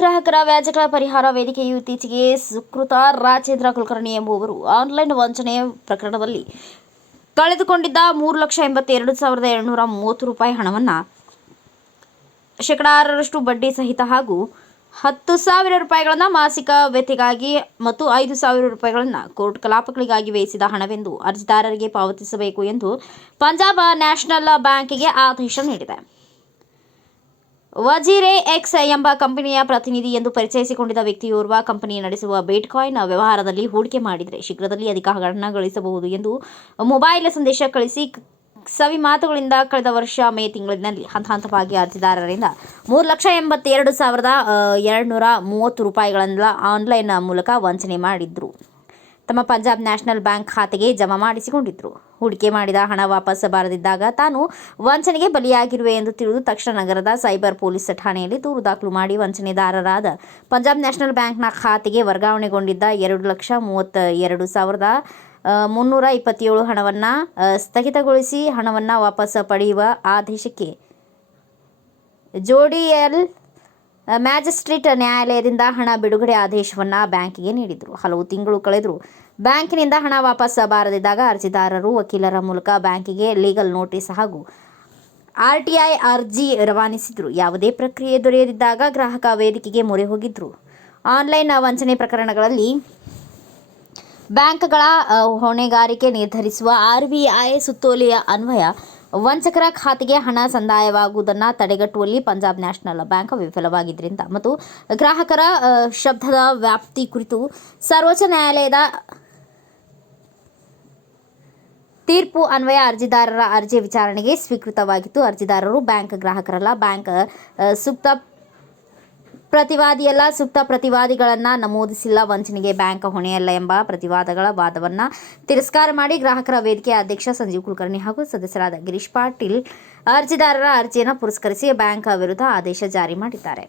ಗ್ರಾಹಕರ ವ್ಯಾಜ್ಯಗಳ ಪರಿಹಾರ ವೇದಿಕೆಯು ಇತ್ತೀಚೆಗೆ ಸುಕೃತ ರಾಜೇಂದ್ರ ಕುಲಕರ್ಣಿ ಎಂಬುವರು ಆನ್ಲೈನ್ ವಂಚನೆ ಪ್ರಕರಣದಲ್ಲಿ ಕಳೆದುಕೊಂಡಿದ್ದ ಮೂರು ಲಕ್ಷ ಎಂಬತ್ತೆರಡು ಸಾವಿರದ ಏಳುನೂರ ಮೂವತ್ತು ರೂಪಾಯಿ ಹಣವನ್ನು ಶೇಕಡ ಆರರಷ್ಟು ಬಡ್ಡಿ ಸಹಿತ ಹಾಗೂ ಹತ್ತು ಸಾವಿರ ರೂಪಾಯಿಗಳನ್ನು ಮಾಸಿಕ ವೆತೆಗಾಗಿ ಮತ್ತು ಐದು ಸಾವಿರ ರೂಪಾಯಿಗಳನ್ನು ಕೋರ್ಟ್ ಕಲಾಪಗಳಿಗಾಗಿ ವ್ಯಯಿಸಿದ ಹಣವೆಂದು ಅರ್ಜಿದಾರರಿಗೆ ಪಾವತಿಸಬೇಕು ಎಂದು ಪಂಜಾಬ್ ನ್ಯಾಷನಲ್ ಬ್ಯಾಂಕಿಗೆ ಆದೇಶ ನೀಡಿದೆ. ವಜೀರೆ ಎಕ್ಸ್ ಎಂಬ ಕಂಪನಿಯ ಪ್ರತಿನಿಧಿ ಎಂದು ಪರಿಚಯಿಸಿಕೊಂಡಿದ್ದ ವ್ಯಕ್ತಿಯೋರ್ವ ಕಂಪನಿ ನಡೆಸುವ ಬಿಟ್ಕಾಯಿನ್ ವ್ಯವಹಾರದಲ್ಲಿ ಹೂಡಿಕೆ ಮಾಡಿದರೆ ಶೀಘ್ರದಲ್ಲಿ ಅಧಿಕ ಹಣ ಗಳಿಸಬಹುದು ಎಂದು ಮೊಬೈಲ್ ಸಂದೇಶ ಕಳಿಸಿ ಸವಿ ಮಾತುಗಳಿಂದ ಕಳೆದ ವರ್ಷ ಮೇ ತಿಂಗಳಿನಲ್ಲಿ ಹಂತ ಹಂತವಾಗಿ ಅರ್ಜಿದಾರರಿಂದ ಮೂರು ಲಕ್ಷ ಎಂಬತ್ತೆರಡು ಸಾವಿರದ ಎರಡುನೂರ ಮೂವತ್ತು ರೂಪಾಯಿಗಳನ್ನೆಲ್ಲ ಆನ್ಲೈನ್ ಮೂಲಕ ವಂಚನೆ ಮಾಡಿದ್ರು. ತಮ್ಮ ಪಂಜಾಬ್ ನ್ಯಾಷನಲ್ ಬ್ಯಾಂಕ್ ಖಾತೆಗೆ ಜಮಾ ಮಾಡಿಸಿಕೊಂಡಿದ್ದರು ಹೂಡಿಕೆ ಮಾಡಿದ ಹಣ ವಾಪಸ್ ಬಾರದಿದ್ದಾಗ ತಾನು ವಂಚನೆಗೆ ಬಲಿಯಾಗಿರುವೆ ಎಂದು ತಿಳಿದು ತಕ್ಷಣ ನಗರದ ಸೈಬರ್ ಪೊಲೀಸ್ ಠಾಣೆಯಲ್ಲಿ ದೂರು ದಾಖಲು ಮಾಡಿ ವಂಚನೆದಾರರಾದ ಪಂಜಾಬ್ ನ್ಯಾಷನಲ್ ಬ್ಯಾಂಕ್ನ ಖಾತೆಗೆ ವರ್ಗಾವಣೆಗೊಂಡಿದ್ದ ಎರಡು ಲಕ್ಷ ಮೂವತ್ತ ಎರಡು ಸಾವಿರದ ಮುನ್ನೂರ ಇಪ್ಪತ್ತೇಳು ಹಣವನ್ನು ಸ್ಥಗಿತಗೊಳಿಸಿ ಹಣವನ್ನು ವಾಪಸ್ ಪಡೆಯುವ ಆದೇಶಕ್ಕೆ ಜೋಡಿಯಲ್ ಮ್ಯಾಜಿಸ್ಟ್ರೇಟ್ ನ್ಯಾಯಾಲಯದಿಂದ ಹಣ ಬಿಡುಗಡೆ ಆದೇಶವನ್ನು ಬ್ಯಾಂಕಿಗೆ ನೀಡಿದರು. ಹಲವು ತಿಂಗಳು ಕಳೆದರೂ ಬ್ಯಾಂಕಿನಿಂದ ಹಣ ವಾಪಸ್ ಬಾರದಿದ್ದಾಗ ಅರ್ಜಿದಾರರು ವಕೀಲರ ಮೂಲಕ ಬ್ಯಾಂಕಿಗೆ ಲೀಗಲ್ ನೋಟಿಸ್ ಹಾಗೂ ಆರ್ ಟಿ ಐ ಅರ್ಜಿ ರವಾನಿಸಿದ್ರು. ಯಾವುದೇ ಪ್ರಕ್ರಿಯೆ ದೊರೆಯದಿದ್ದಾಗ ಗ್ರಾಹಕ ವೇದಿಕೆಗೆ ಮೊರೆ ಹೋಗಿದ್ರು. ಆನ್ಲೈನ್ ವಂಚನೆ ಪ್ರಕರಣಗಳಲ್ಲಿ ಬ್ಯಾಂಕ್ಗಳ ಹೊಣೆಗಾರಿಕೆ ನಿರ್ಧರಿಸುವ ಆರ್ ಬಿ ಐ ಸುತ್ತೋಲೆಯ ಅನ್ವಯ ವಂಚಕರ ಖಾತೆಗೆ ಹಣ ಸಂದಾಯವಾಗುವುದನ್ನು ತಡೆಗಟ್ಟುವಲ್ಲಿ ಪಂಜಾಬ್ ನ್ಯಾಷನಲ್ ಬ್ಯಾಂಕ್ ವಿಫಲವಾಗಿದ್ದರಿಂದ ಮತ್ತು ಗ್ರಾಹಕರ ಶಬ್ದದ ವ್ಯಾಪ್ತಿ ಕುರಿತು ಸರ್ವೋಚ್ಚ ನ್ಯಾಯಾಲಯದ ತೀರ್ಪು ಅನ್ವಯ ಅರ್ಜಿದಾರರ ಅರ್ಜಿ ವಿಚಾರಣೆಗೆ ಸ್ವೀಕೃತವಾಗಿತ್ತು. ಅರ್ಜಿದಾರರು ಬ್ಯಾಂಕ್ ಗ್ರಾಹಕರಲ್ಲ ಬ್ಯಾಂಕ್ ಅ, ಸೂಕ್ತ ಪ್ರತಿವಾದಿಯಲ್ಲ ಸೂಕ್ತ ಪ್ರತಿವಾದಿಗಳನ್ನ ನಮೂದಿಸಿಲ್ಲ. ವಂಚನೆಗೆ ಬ್ಯಾಂಕ್ ಹೊಣೆಯಲ್ಲ ಎಂಬ ಪ್ರತಿವಾದಗಳ ವಾದವನ್ನು ತಿರಸ್ಕಾರ ಮಾಡಿ ಗ್ರಾಹಕರ ವೇದಿಕೆ ಅಧ್ಯಕ್ಷ ಸಂಜೀವ್ ಕುಲಕರ್ಣಿ ಹಾಗೂ ಸದಸ್ಯರಾದ ಗಿರೀಶ್ ಪಾಟೀಲ್ ಅರ್ಜಿದಾರರ ಅರ್ಜಿಯನ್ನು ಪುರಸ್ಕರಿಸಿ ಬ್ಯಾಂಕ್ ವಿರುದ್ಧ ಆದೇಶ ಜಾರಿ ಮಾಡಿದ್ದಾರೆ.